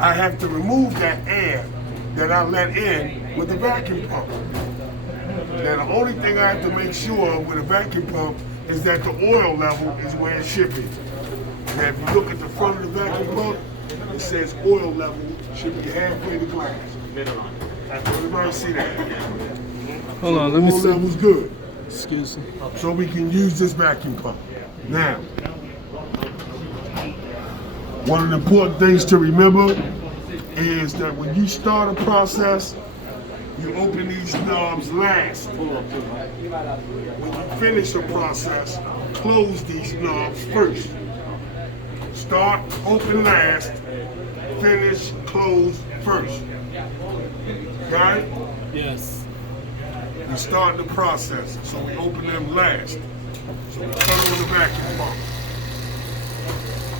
I have to remove that air that I let in with the vacuum pump. Now the only thing I have to make sure with a vacuum pump is that the oil level is where it should be. Now if you look at the front of the vacuum pump, it says oil level should be halfway to glass. Everybody see that? Hold on, let me see. Oil level's good. Excuse me. So we can use this vacuum pump. Now, one of the important things to remember is that when you start a process, you open these knobs last. When you finish a process, close these knobs first. Start, open last, finish, close first. Got it? Yes. We start the process, so we open them last. So we turn on the vacuum pump.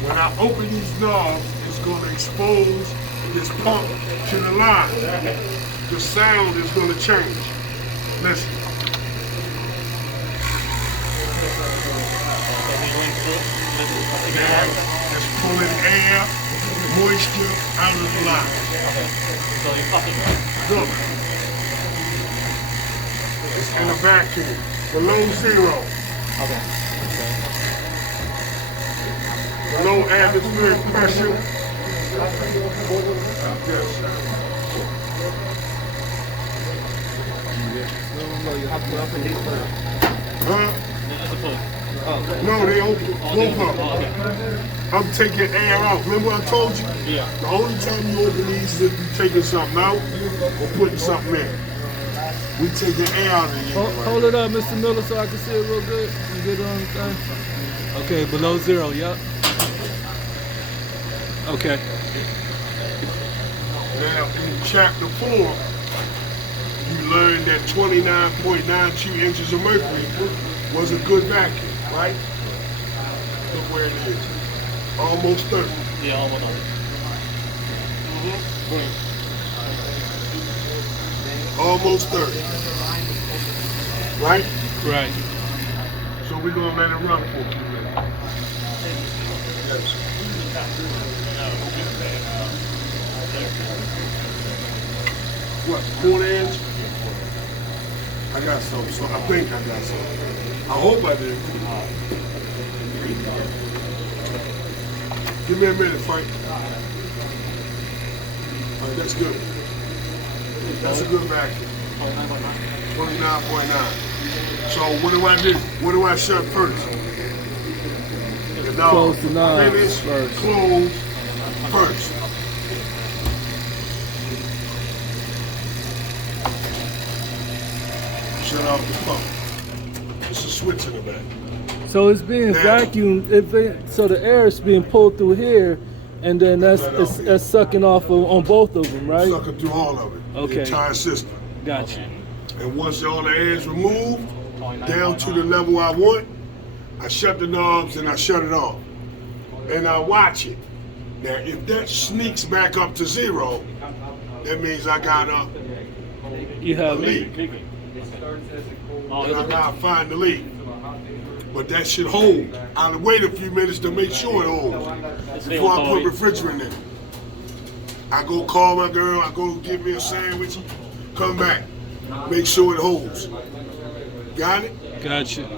When I open these knobs, it's going to expose this pump to the line. The sound is going to change. Listen. Now, it's pulling air, moisture out of the line. Good. It's in a vacuum, below zero. Below atmospheric pressure. Yes. Huh? No, they open. Both of them. I'm taking air out. Remember what I told you? Yeah. The only time you open these is if you're taking something out or putting something in. We taking air out of these. Hold it up, Mr. Miller, so I can see it real good. You get on the thing? Okay, below zero, yep. Okay. Now, in chapter 4, you learned that 29.92 inches of mercury was a good vacuum, right? Look where it is. Almost 30. Yeah, almost. Almost 30. Right? Right. So we're going to let it run for a few minutes. Yes. What, 4 inch? I got some, so I think I got some. I hope I did. Give me a minute, Frank. All right, that's good. That's a good vacuum. 29.9. So what do I do? What do I shut first? The knob. Close the knob Finish, first. close first. Shut off the pump. It's a switch in the back. So it's being vacuumed. So the air is being pulled through here, and then that's sucking off on both of them, right? Sucking through all of it. Okay. The entire system. Gotcha. And once all the air is removed, down to the level I want, I shut the knobs and I shut it off. And I watch it. Now, if that sneaks back up to zero, that means I got You a have leak. And I gotta find the leak. But that should hold. I'll wait a few minutes to make sure it holds before I put refrigerant in it. I go call my girl, I go get me a sandwich, come back, make sure it holds. Got it? Gotcha.